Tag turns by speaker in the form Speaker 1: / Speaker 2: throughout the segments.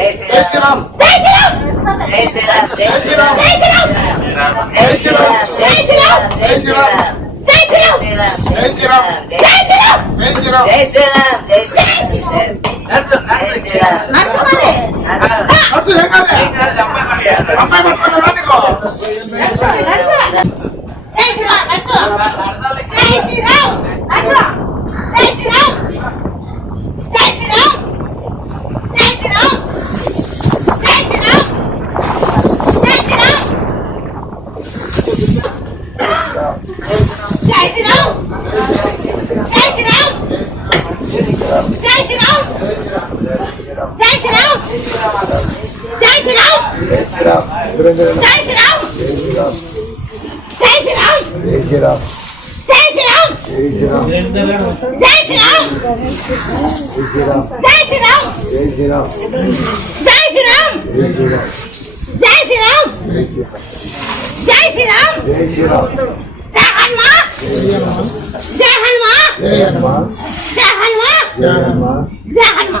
Speaker 1: జై శ్రీరామ్
Speaker 2: జై శ్రీరామ్
Speaker 3: జై శ్రీరామ్
Speaker 1: జై శ్రీరామ్
Speaker 2: జై శ్రీరామ్
Speaker 1: జై శ్రీరామ్
Speaker 2: జై శ్రీరామ్
Speaker 1: జై శ్రీరామ్
Speaker 2: జై శ్రీరామ్
Speaker 1: జై శ్రీరామ్
Speaker 2: జై శ్రీరామ్
Speaker 1: జై శ్రీరామ్
Speaker 3: జై శ్రీరామ్ జై శ్రీరామ్ జై శ్రీరామ్
Speaker 2: నరసింహలే
Speaker 1: అర్థం ఏం కాదే అమ్మాయి పట్టుకున్నదా నీకు
Speaker 2: జై శ్రీరామ్ జై జయ హనుమా జయ హనుమా జయ హనుమా జయ హనుమా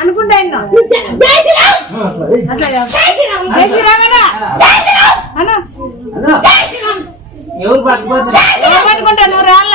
Speaker 2: అనుకుంటా పట్టుకుంటా నువ్వు రాళ్ళ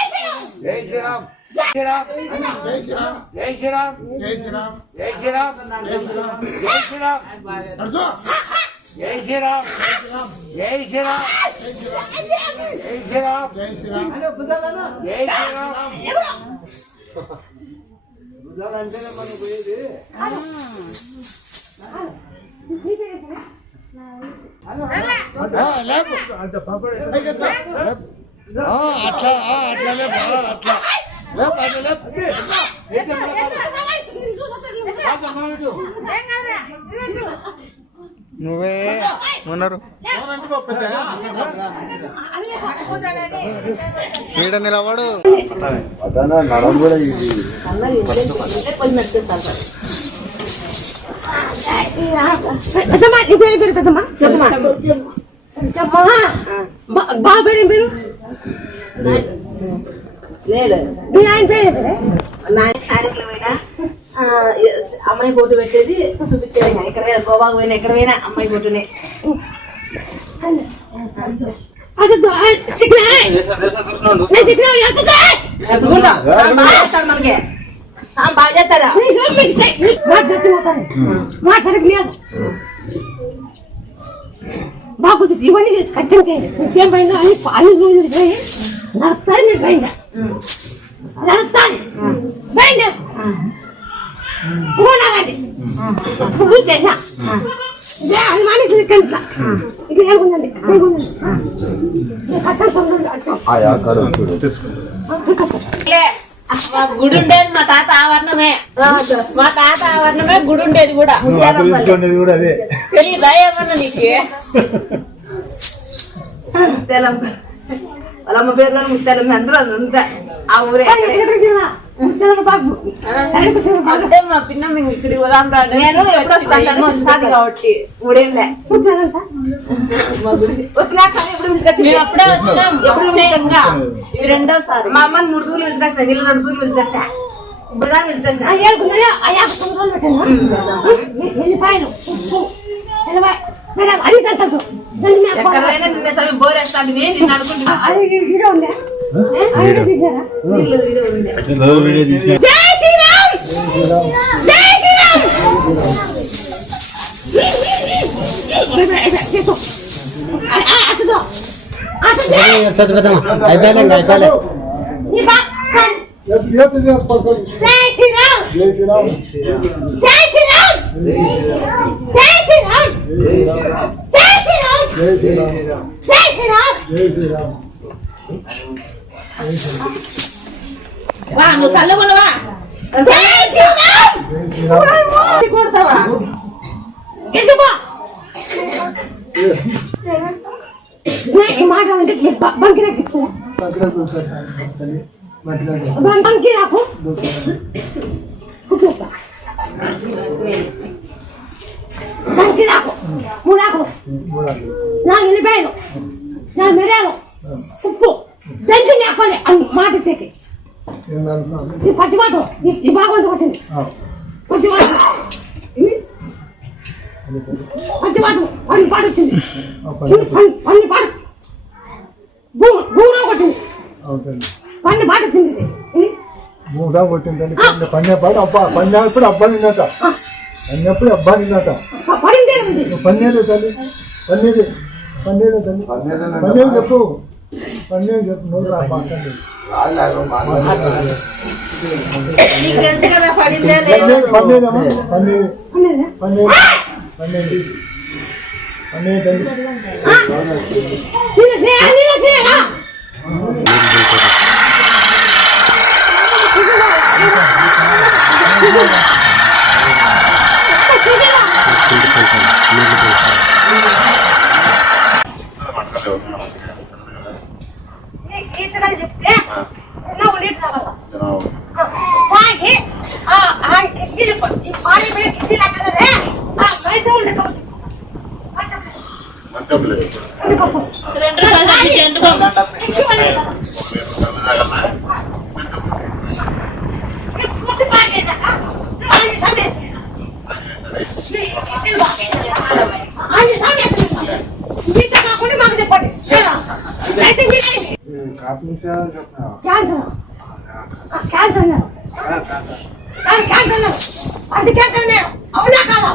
Speaker 2: జై శ్రీరామ్
Speaker 1: జై శ్రీరామ్
Speaker 2: జై శ్రీరామ్
Speaker 1: జై శ్రీరామ్
Speaker 2: జై శ్రీరామ్
Speaker 1: జై శ్రీరామ్
Speaker 2: జై శ్రీరామ్
Speaker 1: జై శ్రీరామ్
Speaker 2: జై శ్రీరామ్
Speaker 1: జై శ్రీరామ్
Speaker 2: నడుచో
Speaker 1: జై శ్రీరామ్ జై శ్రీరామ్ జై శ్రీరామ్
Speaker 2: జై శ్రీరామ్
Speaker 1: జై శ్రీరామ్ ఆ, లేపు అట్లా అట్లానే బాగా అట్లా.
Speaker 4: నువ్వే ఉన్నారు. వీడ నిలబడు.
Speaker 2: నడం బాబు పేరు?
Speaker 3: అమ్మాయి ఫోటో పెట్టేది చూపించేది ఎక్కడ గోవాకు పోయినా ఎక్కడ పోయినా అమ్మాయి ఫోటోనే బాగా చేస్తారా మాట్లాడలేదు
Speaker 2: కొంచెం ఇవన్నీ కట్టం చేయండి. ముఖ్యం పైన అని పాలు రోజులు పోయి నడుపుతారు మీరు పైన నడుపుతారు పైన పోనాలండి ఇప్పుడు చేసా ఇదే అనుమానం తీసుకెళ్ళా ఇది ఏముందండి
Speaker 3: గుడి ఉండేది మా తాత ఆవరణమే. మా తాత ఆవరణమే గుడి ఉండేది కూడా. పెళ్ళి రాయమన్నా నీకు? వాళ్ళమ్మ ముత్యాలమ్మ అందరూ అంతా. ఆ ఊరే. అంటే మా పిన్న మేము ఇక్కడికి పోదాం రా అంటే నేను ఎప్పుడు వస్తాను వస్తాను కాబట్టి ఊడేంలే పిలుచుకొచ్చి మేము అప్పుడే వచ్చినాం ఎప్పుడు రెండోసారి. మా అమ్మని మూడు దూరులు పిలుచుకొస్తా వీళ్ళు రెండు పిలుచుకొస్తా ఇప్పుడు దాన్ని పిలుచుకొస్తా
Speaker 2: అయ్యా అయ్యా ఎల్లిపాయలు ఉప్పు. ఎల్లిపాయ అది
Speaker 3: ఎక్కడైనా నిన్న సమయం బోరేస్తాడు నేను నిన్ను అనుకుంటున్నా.
Speaker 2: తీసారా
Speaker 3: వీళ్ళు వీడు ఉండే.
Speaker 4: వీడియో తీసి
Speaker 2: జై శ్రీరామ్! జై శ్రీరామ్! అసలు అసలు
Speaker 1: అయిపోయలే అయిపోయలే
Speaker 2: నీ బా జై శ్రీరామ్ జై శ్రీరామ్ జై శ్రీరామ్ జై శ్రీరామ్ జై శ్రీరామ్
Speaker 3: వా నువ్వు చల్లకుండా
Speaker 2: జై శ్రీరామ్ కొడతావా ఎందుకో ఈ మాట అంటే బంకి నాకు బంకి నాకు కూర్చోప్ప బంకి నాకు మూడాకు నాలుగు వెళ్ళిపోయాను నాలుగు మిరియాలు. ఉప్పు. దంచి నేపాలి అని మాట తెకి ఈ పచ్చి మాత్రం ఈ బాగా కొట్టింది. పచ్చి మాత్రం పచ్చి మాత్రం పని పాడు వచ్చింది పని పాడు భూమిలో కొట్టింది. పని పాడు వచ్చింది
Speaker 5: మూడా కొట్టిందండి పన్నె పన్నెప్పుడు అబ్బా పన్నెప్పుడు అబ్బా నిన్నట. పన్నెప్పుడు అబ్బా నిన్నట
Speaker 2: పడిందే ఉంది.
Speaker 5: పన్నీరే తల్లి. పన్నీరే పన్నీరే తల్లి. పన్నీరు చెప్పు. పన్నీరు చెప్పు. నోరు రా మాట్లాడి.
Speaker 3: నీకు
Speaker 2: ఈతడానికి చెప్తే నా ఉండేది కావాలా వాకి ఆ. కిసిలి ఈ మీద ఆ
Speaker 3: రోజులు జంతుకో
Speaker 2: క్యాన్సర్ క్యాన్సర్ క్యాన్సర్ అది క్యాన్సర్ నేను. అవునా కాదా?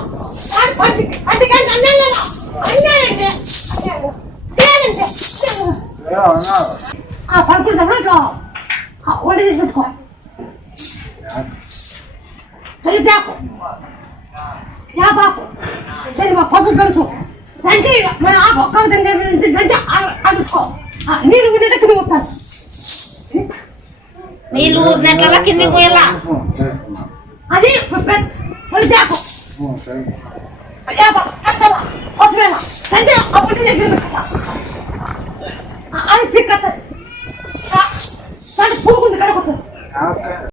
Speaker 2: అది క్యాన్సర్ అన్నాను అన్నానంటే ఆ పడుకుంటాడు ఇట్లా తీసి పెట్టుకో. సరే జాకు యా సరే మా దంచు. దంచి మన ఆ ఒక్క దంచి అడుక్కో నీళ్ళు ఉండేటట్టు దిగుతాను
Speaker 3: నీళ్ళు ఊరినట్లలా కిందికి పోయేలా?
Speaker 2: అది పొలిచాకు అప్పుడు దగ్గర అది పిక్ అత్తది పూకుంది